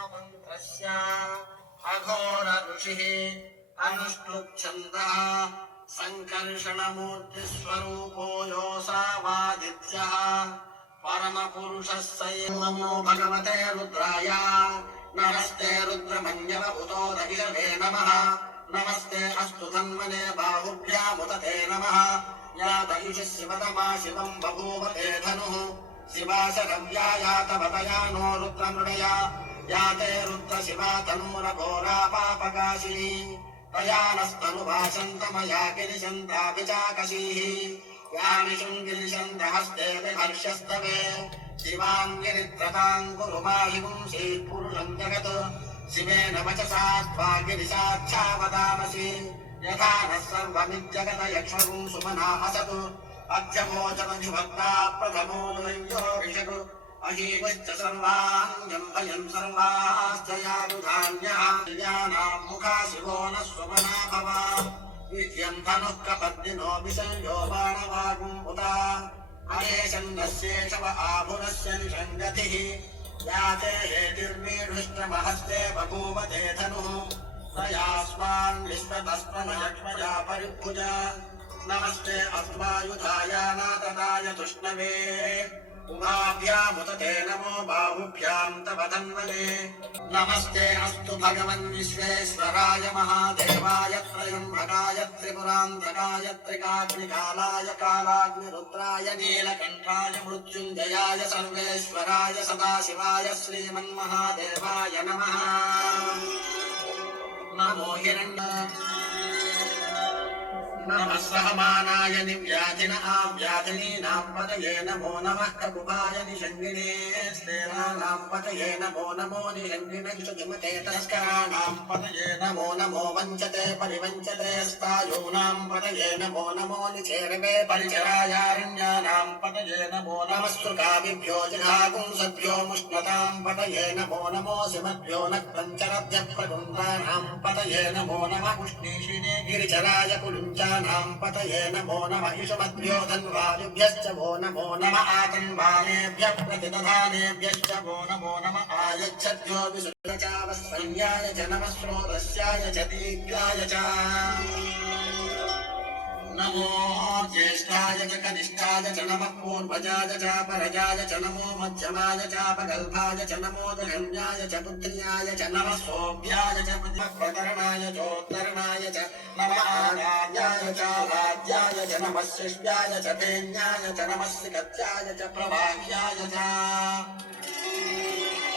महामन्त्रस्य अघोर ऋषिः अनुष्टुप्छन्दः सङ्कर्षणमूर्तिस्वरूपो योऽसावादित्यः परमपुरुषः स नमो भगवते रुद्राय नमस्ते रुद्रमन्यव उतोदगिरवे नमः नमस्ते अस्तु धन्वने बाहुभ्यामुत ते नमः या दयुषि शिवतमा शिवम् बभूव ते धनुः शिवाशरव्या यातवतया नो रुद्रमृडया या ते रुद्र शिवा तनूरघोरा पापकाशिनी तया नस्तनुभाषन्तमया गिरिशन्ताभिचाकशीः यामिषुम् गिरिशन्तहस्ते विभर्षस्तवे शिवाम् गिरित्रताम् कुरु माहिपुंसीः पुरुषम् जगत् शिवेन वचसा त्वा गिरिशाच्छावदामसि यथा नः सर्वमिज्जगत यक्ष्मगुम् सुमना असतु अध्यमोचमधिभक्ता प्रथमो नुयो ऋषगु अहीवश्च सर्वाण्यम् भयम् सर्वाश्चयादुधान्यः दिव्यानाम् मुखा शिवो नः सुमना भव विद्यम् धनुः कपद्दिनो विसंयो बाणवागुम् उता अनेशन्नस्येषव आभुरस्य निषङ्गतिः याते हेतिर्मीढुष्टमहस्ते बभूव ते धनुः तयास्मान् विश्वतस्त्वमलक्ष्मया परिभुजा नमस्ते अस्मायुधाय नातदाय तुष्णवे उमाभ्यामुत ते नमो बाहुभ्याम् तव धन्वने नमस्ते अस्तु भगवन् विश्वेश्वराय महादेवाय त्रयम्बकाय त्रिपुरान्तकाय त्रिकाग्निकालाय कालाग्निरुद्राय नीलकण्ठाय मृत्युञ्जयाय सर्वेश्वराय सदाशिवाय श्रीमन्महादेवाय नमः नमो हिरण्य नमः सहमानाय निव्याधिन आव्याधिनीनाम् पतये नमो नमः ककुभाय निषङ्गिने स्तेनानाम् पतये नमो नमो निषङ्गिने शुचिमते तस्कराणाम् पतये नमो नमो वञ्चते परिवञ्चते स्तायूनाम् पतये नमो नमो निचेरवे परिचरायारण्यानाम् पतये नमो नमः सुकाभिभ्यो जिघागुंसभ्यो मुष्णताम् पतये नमो नमो शिवभ्यो नक्तञ्चरभ्य प्रकुन्द्राणाम् पतये नमो नमः पुष्णीषिणे गिरिचराय कुलुञ्चा नाम पतये नमो नमः ईशमद्भ्यो धन्वायुभ्यश्च वो नमो नमः आतन्वानेभ्यः प्रतिदधानेभ्यश्च वो नमो नमः आयच्छद्भ्यो विसुरचावस्रण्याय च नमः स्रोतस्याय च दीप्याय च नमो ज्येष्ठाय च कनिष्ठाय च नमः पूर्वजाय च परजाय च नमो मध्यमाय च अपगल्भाय च नमो दगन्याय च पुत्र्याय च नमः सोऽभ्याय च प्रकरणाय चोत्तरणाय च नमः आगार्याय च वाद्याय च नमः शिष्याय च तेन्याय च नमः सिकत्याय च प्रभाव्याय च